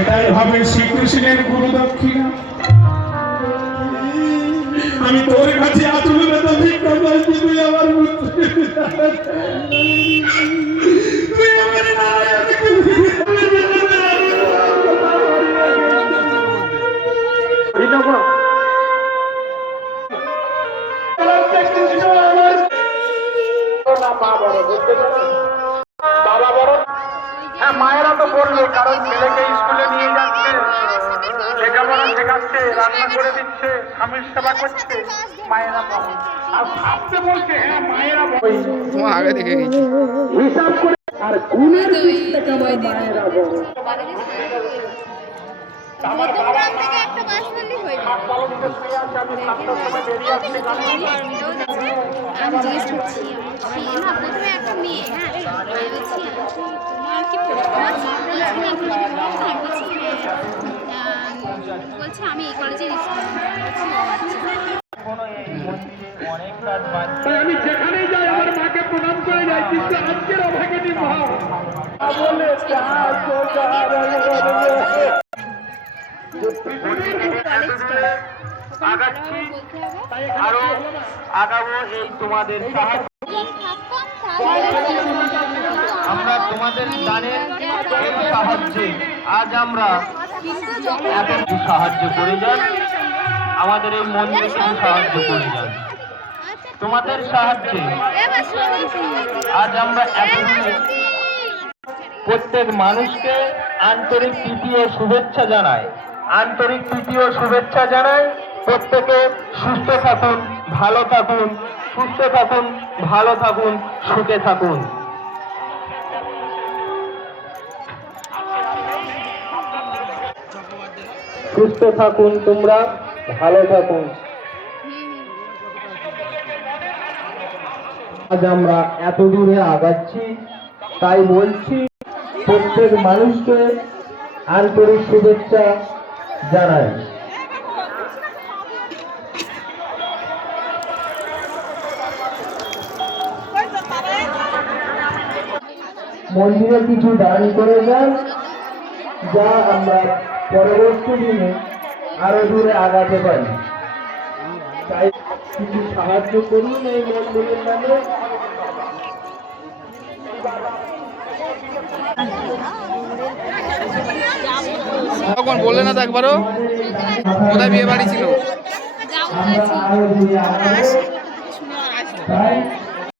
এটাই হবে শ্রীকৃষ্ণের গুরু দক্ষিণা আমি তোর কাছে আচুল বেতা ভিক্ষা চাইছি তুই আমার তুই হ্যাঁ মায়েরা তো বলল কারণ ছেলেকে স্কুলে নিয়ে যাচ্ছে লেখাপড়া শেখাচ্ছে রান্না করে দিচ্ছে স্বামীর সেবা করছে মায়েরা পাবো আর ভাবতে বলছে হ্যাঁ মায়েরা। তোমার আগে দেখে গেছি হিসাব করে আর গুণের দিক থেকে আমার মায়েরা হয়ে। আমি জিজ্ঞেস করছি না প্রথমে একটা মেয়ে হ্যাঁ আমি বলছি আমি এই কলেজের তাই আমি যেখানেই যাই আমার মাকে প্রণাম করে যাই কিন্তু আজকের আগাচ্ছি আরও আগাবো এই তোমাদের সাহায্য আমরা তোমাদের দানের সাহায্যে আজ আমরা এত সাহায্য করে যান আমাদের এই মন্দিরে কিছু সাহায্য করে যান তোমাদের সাহায্যে আজ আমরা এত প্রত্যেক মানুষকে আন্তরিক ও শুভেচ্ছা জানাই। আন্তরিক ও শুভেচ্ছা জানাই। প্রত্যেকে সুস্থ থাকুন, ভালো থাকুন, সুস্থ থাকুন, ভালো থাকুন, সুখে থাকুন। সুস্থ থাকুন তোমরা, ভালো থাকুন। আজ আমরা এত দূরে আগাচ্ছি, তাই বলছি, প্রত্যেক মানুষকে আন্তরিক শুভেচ্ছা জানাই। মন্দিরে কিছু দান করে যান, যা আমরা পরবর্তী দিনে আরও দূরে আগাতে পারি। তাই কিছু সাহায্য করুন এই মন্দিরের নামে। তখন বললে না তো একবারও? কোথায় বিয়ে বাড়ি ছিল?